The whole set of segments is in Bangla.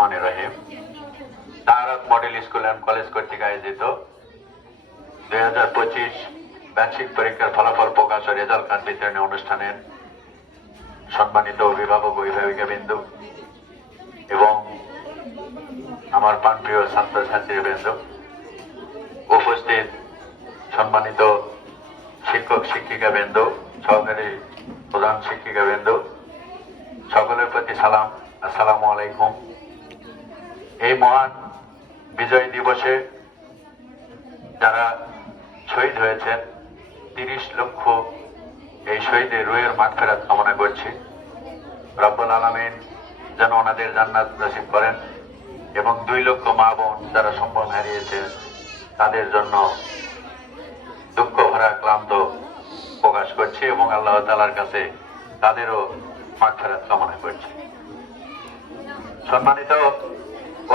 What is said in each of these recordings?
রহমানির রহিম। তারাত মডেল স্কুল অ্যান্ড কলেজ কর্তৃক আয়োজিত 2025 বার্ষিক পরীক্ষার ফলাফল প্রকাশ ও রেজাল্ট কার্ড বিতরণী অনুষ্ঠানের সম্মানিত অভিভাবক অভিভাবিকাবৃন্দ এবং আমার প্রাণপ্রিয় ছাত্রছাত্রীবৃন্দ, উপস্থিত সম্মানিত শিক্ষক শিক্ষিকাবৃন্দ, সহকারী প্রধান শিক্ষিকাবৃন্দ, সকলের প্রতি সালাম, আসসালামু আলাইকুম। এই মহান বিজয় দিবসে যারা শহীদ হয়েছেন 30 লক্ষ এই শহীদের রুহের মাগফিরাত কামনা করছি। রব্বুল আলামিন যেন ওনাদের জান্নাত নসিব করেন এবং 2 লক্ষ মা বোন যারা সম্বল হারিয়েছে তাদের জন্য দুঃখ ভরা ক্লান্ত প্রকাশ করছি এবং আল্লাহ তাআলার কাছে তাদেরও মাগফিরাত কামনা করছি। সম্মানিত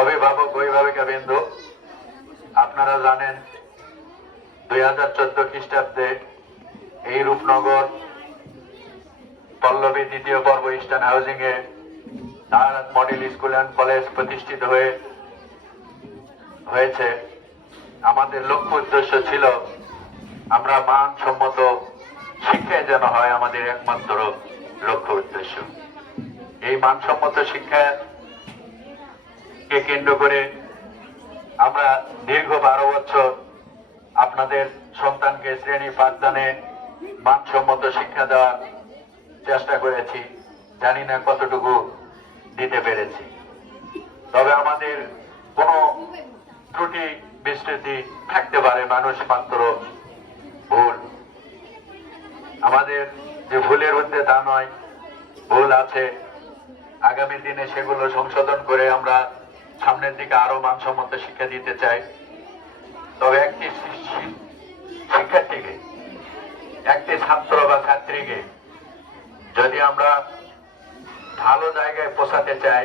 অভিভাবক অভিভাবিকাবৃন্দ, আপনারা জানেন 2014 খ্রিস্টাব্দে এই রূপনগর পল্লবী দ্বিতীয় পর্ব ইস্টার্ন হাউজিং এ তারাত মডেল স্কুল অ্যান্ড কলেজ প্রতিষ্ঠিত হয়েছে। আমাদের লক্ষ্য উদ্দেশ্য ছিল আমরা মানসম্মত শিক্ষায় যেন হয় আমাদের একমাত্র লক্ষ্য উদ্দেশ্য। এই মানসম্মত শিক্ষাকে কেন্দ্র করে আমরা দীর্ঘ 12 বছর আপনাদের সন্তানকে শ্রেণী পাঠদানে মানসম্মত শিক্ষা দেওয়ার চেষ্টা করেছি। জানি না কতটুকু দিতে পেরেছি, তবে আমাদের কোনো ত্রুটি বিস্তৃতি থাকতে পারে, মানুষ মাত্র ভুল। আমাদের যে ভুলের মধ্যে তা নয়, ভুল আছে। আগামী দিনে সেগুলো সংশোধন করে আমরা সামনের দিকে আরো মানসম্মত শিক্ষা দিতে চাই। তবে একটি শিক্ষার্থীকে, একটি ছাত্র বা ছাত্রীকে যদি আমরা ভালো জায়গায় পৌঁছাতে চাই,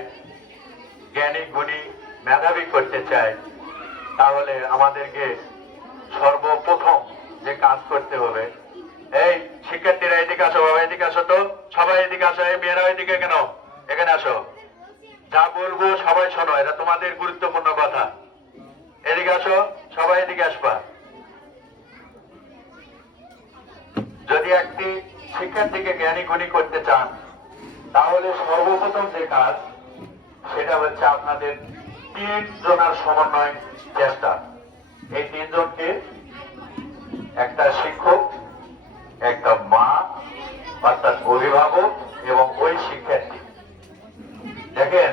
জ্ঞানী গুণী মেধাবী করতে চাই, তাহলে আমাদেরকে সর্বপ্রথম যে কাজ করতে হবে, এই শিক্ষার্থীরা এদিকে আসো, বাবা এদিকে আসো, তো সবাই এদিকে আসো, এই মেয়েরা এদিকে কেন, এখানে আসো, যা বলবো সবাই শোনো, এটা তোমাদের গুরুত্বপূর্ণ কথা। এদিকে আসো, সবাই এদিকে আসবা। যদি একটি শিক্ষার্থীকে জ্ঞানী গুণী করতে চান, তাহলে সর্বপ্রথম যে কাজ সেটা হচ্ছে আপনাদের 3 জনের সমন্বয় চেষ্টা। এই 3 জনকে, একটা শিক্ষক, একটা মা অর্থাৎ অভিভাবক এবং ওই শিক্ষার্থী। দেখেন,